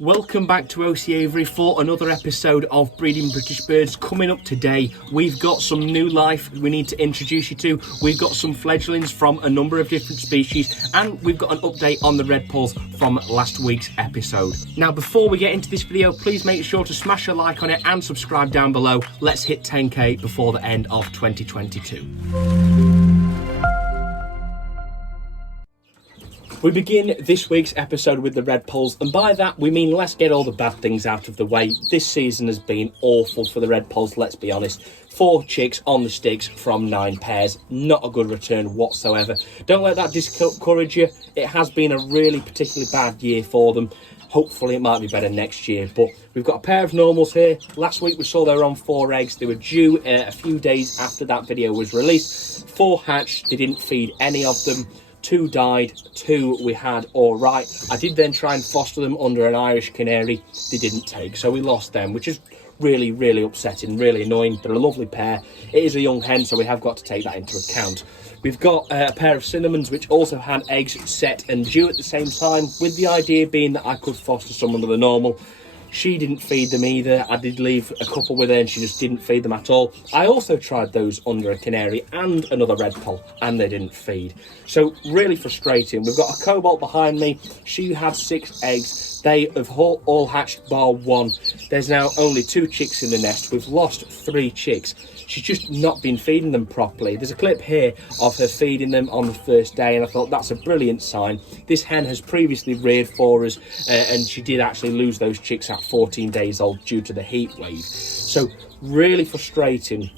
Welcome back to OC Avery for another episode of Breeding British Birds. Coming up today, we've got some new life we need to introduce you to. We've got some fledglings from a number of different species, and we've got an update on the Redpolls from last week's episode. Now, before we get into this video, please make sure to smash a like on it and subscribe down below. Let's hit 10k before the end of 2022. We begin this week's episode with the Redpolls, and by that we mean let's get all the bad things out of the way. This season has been awful for the Redpolls, let's be honest. 4 chicks on the sticks from 9 pairs. Not a good return whatsoever. Don't let that discourage you. It has been a really particularly bad year for them. Hopefully it might be better next year, but we've got a pair of normals here. Last week we saw they were on 4 eggs. They were due a few days after that video was released. 4 hatched, they didn't feed any of them. 2 died, 2 we had all right. I did then try and foster them under an Irish Canary. They didn't take, so we lost them, which is really upsetting, really annoying. They're a lovely pair. It is a young hen, so we have got to take that into account. We've got a pair of cinnamons which also had eggs set and due at the same time, with the idea being that I could foster some under the normal. She didn't feed them either. I did leave a couple with her and she just didn't feed them at all. I also tried those under a Canary and another Redpoll and they didn't feed. So really frustrating. We've got a Cobalt behind me. She had 6 eggs. They have all hatched bar 1. There's now only 2 chicks in the nest. We've lost 3 chicks. She's just not been feeding them properly. There's a clip here of her feeding them on the first day, and I thought that's a brilliant sign. This hen has previously reared for us, and she did actually lose those chicks at 14 days old due to the heat wave. So really frustrating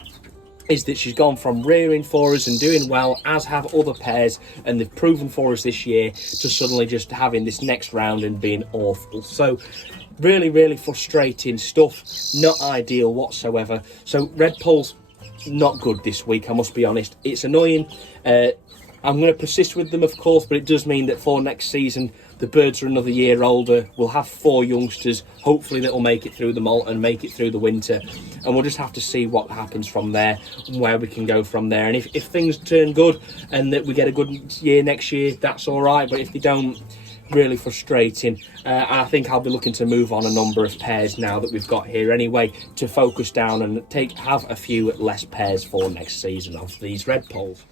is that she's gone from rearing for us and doing well, as have other pairs, and they've proven for us this year, to suddenly just having this next round and being awful. So really frustrating stuff, not ideal whatsoever. So Redpolls, not good this week, I must be honest. It's annoying. I'm going to persist with them, of course, but it does mean that for next season the birds are another year older. We'll have 4 youngsters, hopefully that will make it through the molt and make it through the winter, and we'll just have to see what happens from there and where we can go from there. And if things turn good and that we get a good year next year, that's all right, but if they don't, really frustrating. I think I'll be looking to move on a number of pairs now that we've got here anyway, to focus down and have a few less pairs for next season of these Redpolls.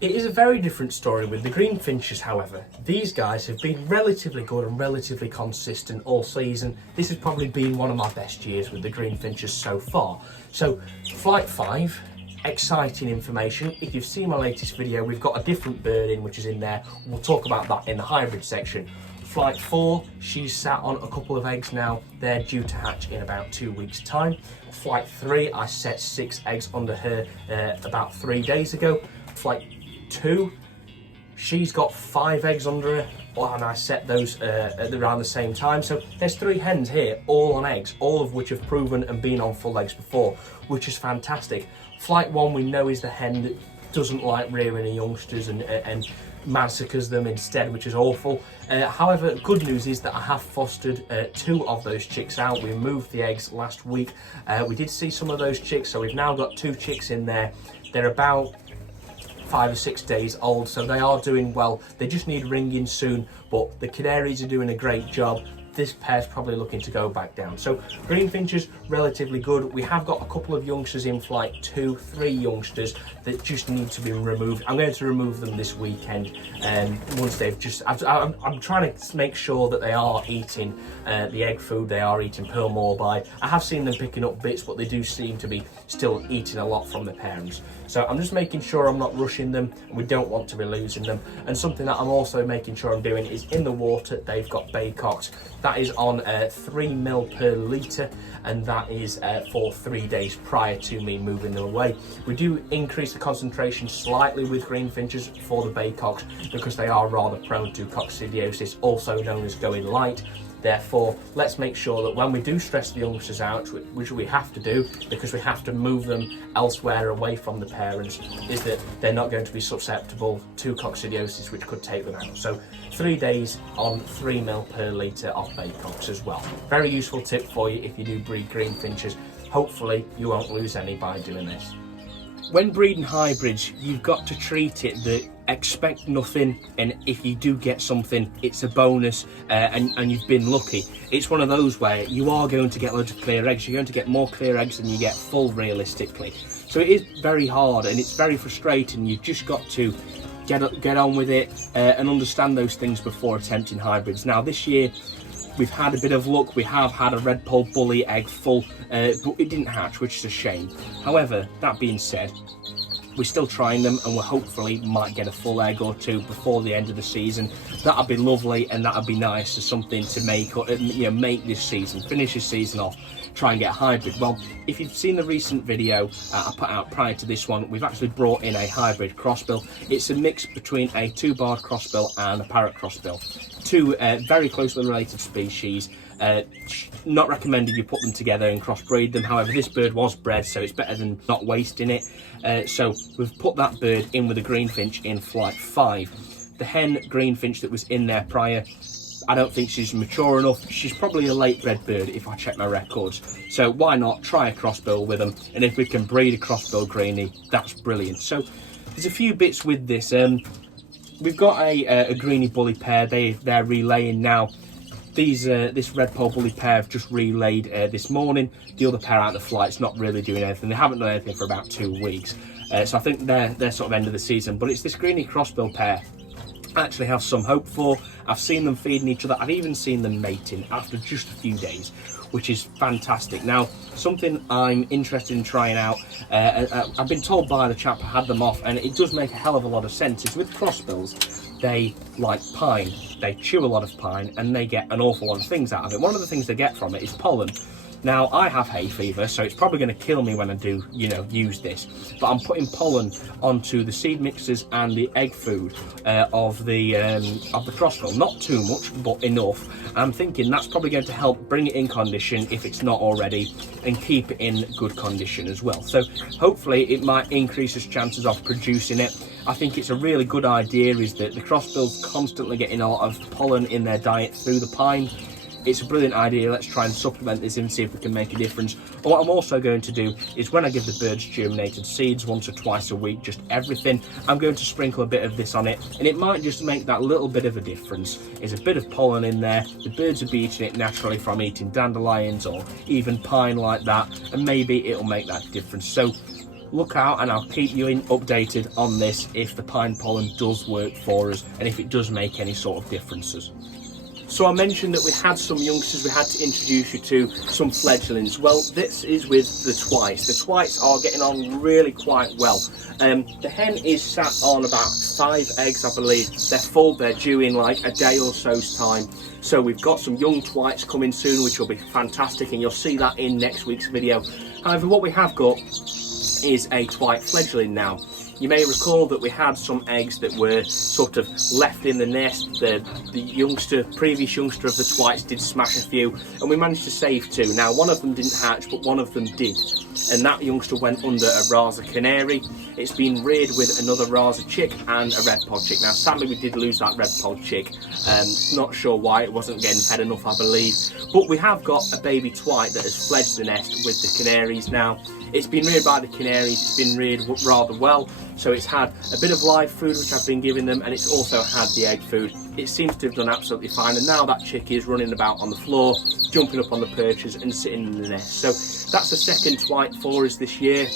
It is a very different story with the green finches, however. These guys have been relatively good and relatively consistent all season. This has probably been one of my best years with the green finches so far. So flight 5, exciting information. If you've seen my latest video, we've got a different bird in which is in there. We'll talk about that in the hybrid section. Flight 4, she's sat on a couple of eggs now. They're due to hatch in about 2 weeks time. Flight 3, I set 6 eggs under her about 3 days ago. Flight 2, she's got 5 eggs under her, and I set those at around the same time. So there's 3 hens here, all on eggs, all of which have proven and been on full eggs before, which is fantastic. Flight 1 we know is the hen that doesn't like rearing the youngsters and massacres them instead, which is awful. However, good news is that I have fostered 2 of those chicks out. We moved the eggs last week. We did see some of those chicks, so we've now got 2 chicks in there. They're about 5 or 6 days old, so they are doing well. They just need ringing soon, but the Canaries are doing a great job. This pair's probably looking to go back down. So green finches, relatively good. We have got a couple of youngsters in flight 2, 3 youngsters that just need to be removed. I'm going to remove them this weekend, and once they've just, I'm trying to make sure that they are eating the egg food, they are eating pearl morbi. I have seen them picking up bits, but they do seem to be still eating a lot from the parents. So I'm just making sure I'm not rushing them, and we don't want to be losing them. And something that I'm also making sure I'm doing is in the water, they've got baycocks. That is on 3 ml per litre, and that is for 3 days prior to me moving them away. We do increase the concentration slightly with green finches for the baycocks because they are rather prone to coccidiosis, also known as going light. Therefore, let's make sure that when we do stress the youngsters out, which we have to do because we have to move them elsewhere away from the parents, is that they're not going to be susceptible to coccidiosis, which could take them out. So 3 days on 3 ml per litre of baycocks as well. Very useful tip for you if you do breed green finches. Hopefully you won't lose any by doing this. When breeding hybrids, you've got to treat it that expect nothing, and if you do get something, it's a bonus, and you've been lucky. It's one of those where you are going to get loads of clear eggs. You're going to get more clear eggs than you get full, realistically. So it is very hard and it's very frustrating. You've just got to get on with it and understand those things before attempting hybrids. Now this year we've had a bit of luck. We have had a Redpoll bully egg full, but it didn't hatch, which is a shame. However, that being said, we're still trying them, and we hopefully might get a full egg or two before the end of the season. That'd be lovely, and that'd be nice as something to make, make this season, finish this season off, try and get a hybrid. Well, if you've seen the recent video I put out prior to this one, we've actually brought in a hybrid crossbill. It's a mix between a two-barred crossbill and a parrot crossbill. Two very closely related species. Not recommended you put them together and crossbreed them. However, this bird was bred, so it's better than not wasting it. So we've put that bird in with a greenfinch in flight 5. The hen greenfinch that was in there prior, I don't think she's mature enough. She's probably a late bred bird if I check my records. So why not try a crossbill with them? And if we can breed a crossbill greenie, that's brilliant. So there's a few bits with this. We've got a greenie bully pair. They're relaying now. This Redpoll bully pair have just relayed this morning. The other pair out of the flight's not really doing anything. They haven't done anything for about 2 weeks. So I think they're sort of end of the season. But it's this greenie crossbill pair I actually have some hope for. I've seen them feeding each other. I've even seen them mating after just a few days, which is fantastic. Now, something I'm interested in trying out, I've been told by the chap who had them off, and it does make a hell of a lot of sense, is with crossbills, they like pine. They chew a lot of pine, and they get an awful lot of things out of it. One of the things they get from it is pollen. Now, I have hay fever, so it's probably going to kill me when I do, use this. But I'm putting pollen onto the seed mixers and the egg food of the crossbill. Not too much, but enough. I'm thinking that's probably going to help bring it in condition if it's not already, and keep it in good condition as well. So hopefully it might increase its chances of producing it. I think it's a really good idea is that the crossbills constantly getting a lot of pollen in their diet through the pine. It's a brilliant idea. Let's try and supplement this and see if we can make a difference. And what I'm also going to do is when I give the birds germinated seeds once or twice a week, just everything, I'm going to sprinkle a bit of this on it, and it might just make that little bit of a difference. There's a bit of pollen in there. The birds will be eating it naturally from eating dandelions or even pine like that, and maybe it'll make that difference. So look out, and I'll keep you updated on this if the pine pollen does work for us and if it does make any sort of differences. So I mentioned that we had some youngsters we had to introduce you to, some fledglings. Well, this is with the twice. The twice are getting on really quite well. The hen is sat on about 5 eggs, I believe. They're full, they're due in like a day or so's time. So we've got some young twites coming soon, which will be fantastic, and you'll see that in next week's video. However, what we have got is a twite fledgling now. You may recall that we had some eggs that were sort of left in the nest. The previous youngster of the twites did smash a few, and we managed to save 2. Now, one of them didn't hatch, but one of them did, and that youngster went under a Rasa Canary. It's been reared with another Rasa chick and a Redpoll chick. Now, sadly, we did lose that Redpoll chick. Not sure why. It wasn't getting fed enough, I believe. But we have got a baby twite that has fledged the nest with the Canaries now. It's been reared by the Canaries. It's been reared rather well. So it's had a bit of live food, which I've been giving them, and it's also had the egg food. It seems to have done absolutely fine, and now that chick is running about on the floor, jumping up on the perches and sitting in the nest. So that's the second twite for us this year.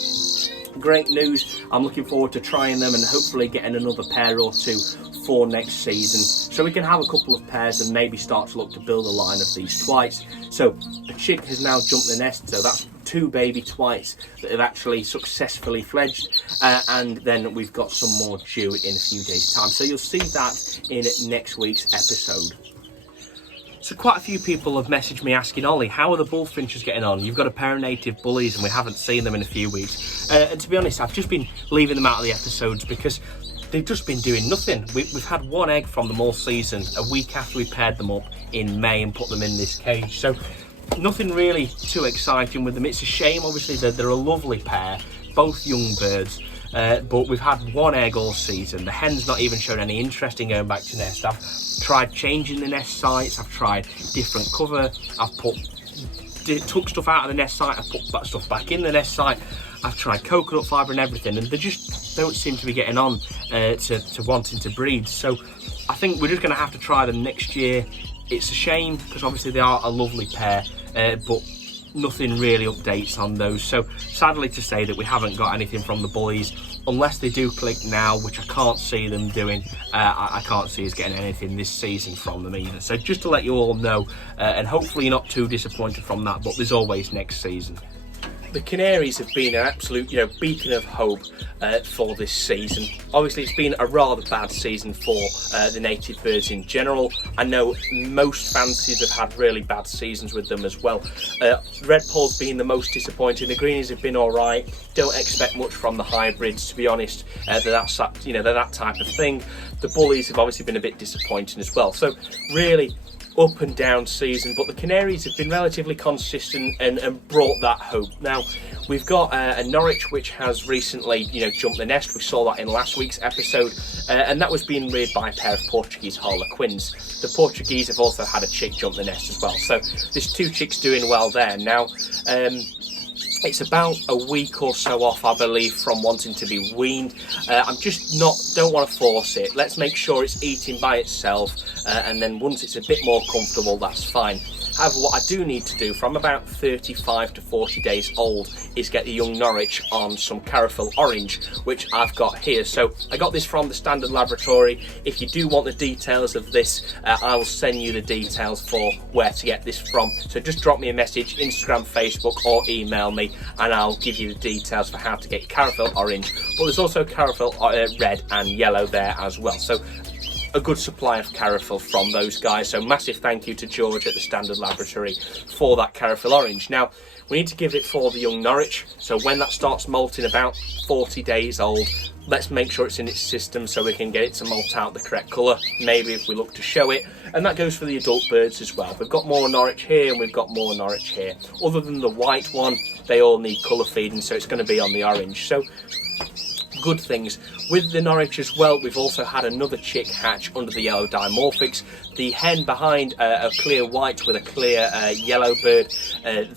Great news. I'm looking forward to trying them and hopefully getting another pair or 2 for next season, so we can have a couple of pairs and maybe start to look to build a line of these twites. So a chick has now jumped the nest, so that's 2 baby twites that have actually successfully fledged, and then we've got some more due in a few days time, so you'll see that in next week's episode. So quite a few people have messaged me asking, Ollie, how are the bullfinches getting on? You've got a pair of native bullies and we haven't seen them in a few weeks. And to be honest, I've just been leaving them out of the episodes because they've just been doing nothing. We've had 1 egg from them all season, a week after we paired them up in May and put them in this cage. So nothing really too exciting with them. It's a shame, obviously, that they're a lovely pair, both young birds. But we've had 1 egg all season. The hen's not even shown any interest in going back to nest. I've tried changing the nest sites. I've tried different cover. I've took stuff out of the nest site. I've put that stuff back in the nest site. I've tried coconut fibre and everything, and they're just don't seem to be getting on to wanting to breed. So I think we're just going to have to try them next year. It's a shame because obviously they are a lovely pair, but nothing really updates on those. So sadly to say that we haven't got anything from the boys, unless they do click now, which I can't see them doing. I can't see us getting anything this season from them either. So just to let you all know, and hopefully you're not too disappointed from that, but there's always next season. The Canaries have been an absolute, beacon of hope for this season. Obviously, it's been a rather bad season for the native birds in general. I know most fanciers have had really bad seasons with them as well. Redpolls being the most disappointing. The greenies have been all right. Don't expect much from the hybrids, to be honest. They're that type of thing. The bullies have obviously been a bit disappointing as well. So really, up and down season, but the Canaries have been relatively consistent and brought that hope. Now we've got a Norwich which has recently jumped the nest. We saw that in last week's episode, and that was being reared by a pair of Portuguese Harlequins. The Portuguese have also had a chick jump the nest as well, so there's 2 chicks doing well there. Now it's about a week or so off, I believe, from wanting to be weaned. I'm just don't want to force it. Let's make sure it's eating by itself, and then once it's a bit more comfortable, that's fine. However, what I do need to do from about 35 to 40 days old is get the young Norwich on some Carafel Orange, which I've got here. So I got this from the Standard Laboratory. If you do want the details of this, I will send you the details for where to get this from. So just drop me a message, Instagram, Facebook, or email me, and I'll give you the details for how to get Carafel Orange. But there's also Carafel Red and Yellow there as well. So a good supply of Carafel from those guys. So massive thank you to George at the Standard Laboratory for that Carafel Orange. Now we need to give it for the young Norwich. So when that starts molting about 40 days old, let's make sure it's in its system so we can get it to molt out the correct colour, maybe if we look to show it. And that goes for the adult birds as well. We've got more Norwich here and we've got more Norwich here. Other than the white one, they all need colour feeding, so it's going to be on the orange. So good things. With the Norwich as well, we've also had another chick hatch under the yellow dimorphics. The hen behind a clear white with a clear yellow bird,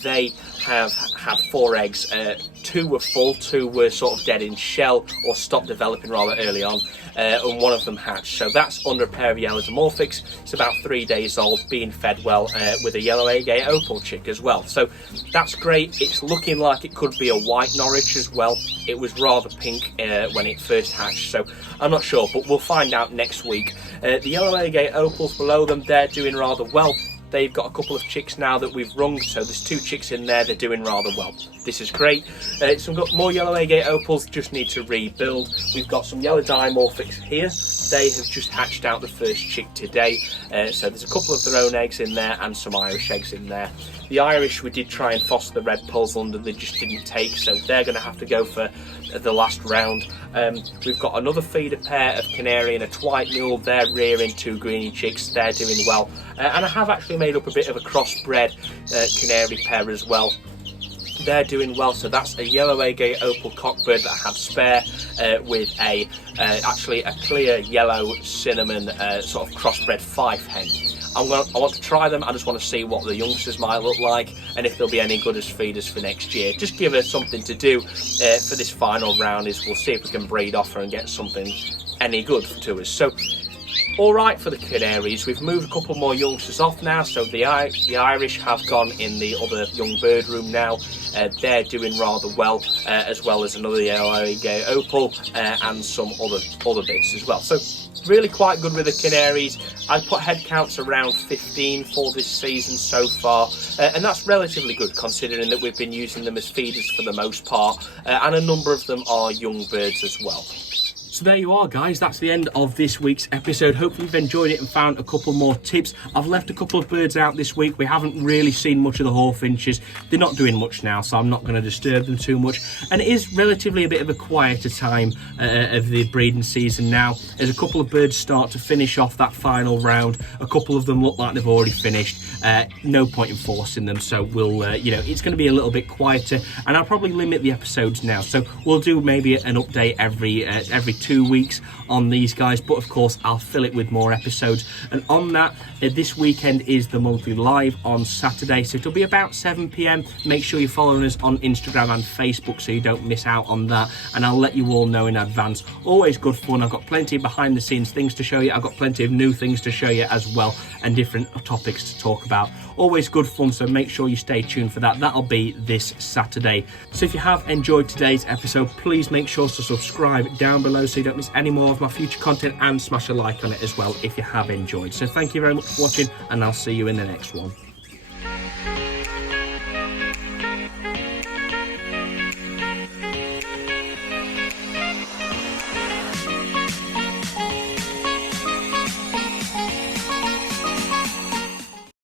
they have had 4 eggs. 2 were full, 2 were sort of dead in shell or stopped developing rather early on, and 1 of them hatched. So that's under a pair of yellow dimorphics. It's about 3 days old, being fed well with a yellow agate opal chick as well. So that's great. It's looking like it could be a white Norwich as well. It was rather pink when it first hatched, so I'm not sure, but we'll find out next week. The yellow agate opals below them, they're doing rather well. They've got a couple of chicks now that we've rung, so there's 2 chicks in there. They're doing rather well. This is great. So we've got more yellow agate opals, just need to rebuild. We've got some yellow dimorphics here. They have just hatched out the first chick today. So there's a couple of their own eggs in there and some Irish eggs in there. The Irish, we did try and foster the Redpolls under, they just didn't take, so they're going to have to go for the last round. We've got another feeder pair of Canary and a Twite Mule. They're rearing 2 greeny chicks. They're doing well. And I have actually made up a bit of a crossbred Canary pair as well. They're doing well. So that's a yellow agate opal cockbird that I had spare with actually a clear yellow cinnamon sort of crossbred Fife hen. I want to try them. I just want to see what the youngsters might look like and if they'll be any good as feeders for next year. Just give us something to do for this final round. Is we'll see if we can breed off her and get something any good to us. So all right for the Canaries. We've moved a couple more youngsters off now, so the Irish have gone in the other young bird room now. They're doing rather well as another yellow agate opal and some other bits as well. So really quite good with the Canaries. I'd put head counts around 15 for this season so far, and that's relatively good considering that we've been using them as feeders for the most part, and a number of them are young birds as well. So there you are, guys. That's the end of this week's episode. Hopefully you've enjoyed it and found a couple more tips. I've left a couple of birds out this week. We haven't really seen much of the Finches. They're not doing much now, so I'm not going to disturb them too much. And it is relatively a bit of a quieter time of the breeding season now, as a couple of birds start to finish off that final round. A couple of them look like they've already finished. No point in forcing them, so we'll, it's going to be a little bit quieter, and I'll probably limit the episodes now. So we'll do maybe an update every 2 2 weeks on these guys, but of course I'll fill it with more episodes. And on that, this weekend is the monthly live on Saturday, so it'll be about 7 p.m. Make sure you're following us on Instagram and Facebook so you don't miss out on that, and I'll let you all know in advance. Always good fun. I've got plenty of behind the scenes things to show you. I've got plenty of new things to show you as well, and different topics to talk about. Always good fun, so make sure you stay tuned for that. That'll be this Saturday. So if you have enjoyed today's episode, please make sure to subscribe down below so you don't miss any more of my future content, and smash a like on it as well if you have enjoyed. So thank you very much for watching, and I'll see you in the next one.